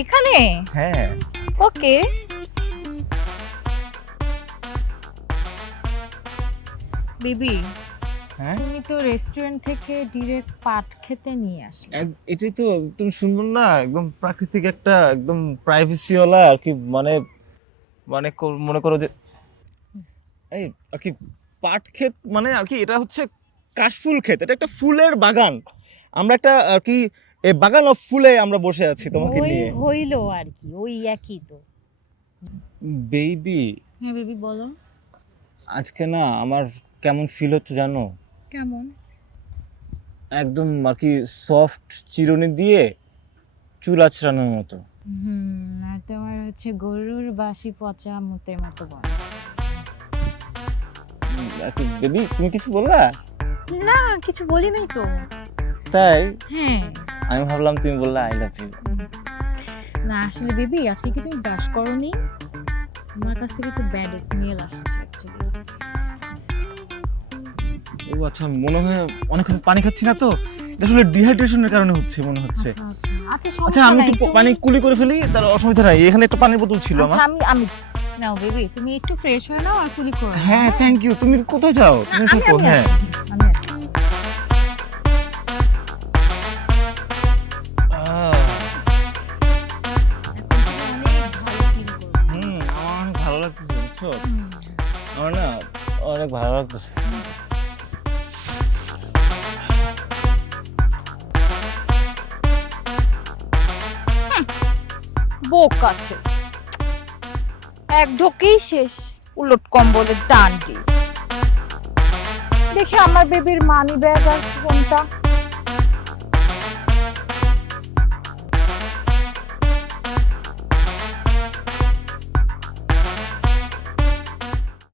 এখানে? হ্যাঁ। ওকে। বেবি, হ্যাঁ, তুমি তো রেস্টুরেন্ট থেকে ডিরেক্ট পাট খেতে নিয়ে আসলে। এটাই তো একদম সুন্দর না, একদম প্রাকৃতিক একটা একদম প্রাইভেসি ওয়ালা আর কি, মানে মানে মনে করো যে এই আর কি পাট ক্ষেত, মানে আর কি এটা হচ্ছে কাশফুল ক্ষেত, এটা একটা ফুলের বাগান। আমরা একটা আর কি এই বাগান অফ ফুলে আমরা বসে আছি তোমাকে ওই নিয়ে। হইলো আর কি, ওই একই তো। বেবি, হ্যাঁ বেবি বলো। আজকে না আমার কেমন ফিল হচ্ছে জানো? কেমন? একদম আর কি সফট চিরুনি দিয়ে চুল আঁচড়ানোর মতো। আর তোমার হচ্ছে গরুর বাসি পচা মুতের মতো বল। আর কি বেবি, তুমি কিছু বললা? না, কিছু বলি নাই তো। তাই? হ্যাঁ। আমি ভাবলাম তুমি বললা আই লাভ ইউ। না আসলে বেবি, আজকে কি তুমি ব্রাশ করোনি? আমার কাছ থেকে একটু ব্যাড স্মেল আসছে অ্যাকচুয়ালি। ও আচ্ছা, মনে হয় অনেকক্ষণ পানি খাচ্ছি না তো, এটা আসলে ডিহাইড্রেশনের কারণে হচ্ছে মনে হচ্ছে। আচ্ছা আচ্ছা আচ্ছা, আচ্ছা সমস্যা আমি নাই, একটু তুমি- পানি কুলি করে ফেলি, তার অসুবিধা নাই, এখানে একটা পানির বোতল ছিল আচ্ছা আমার। আমি নাও বেবি, তুমি একটু ফ্রেশ হয়ে নাও আর কুলি করো। হ্যাঁ থ্যাংক ইউ। তুমি কোথায় যাও? না, তুমি আমি থাকো। আমি হ্যাঁ আছি, আমি আছি। আহ, এখন তুমি অনেক ভালো ফিল করবে। আমার অনেক ভালো লাগতেছে বুঝছো, হুম। আমার না অনেক ভালো লাগতেছে। বোকা আছে, এক ঢোকেই শেষ, উলট কম্বলের ডান্ডি। দেখি আমার বেবির মানি ব্যাগ আর ফোনটা।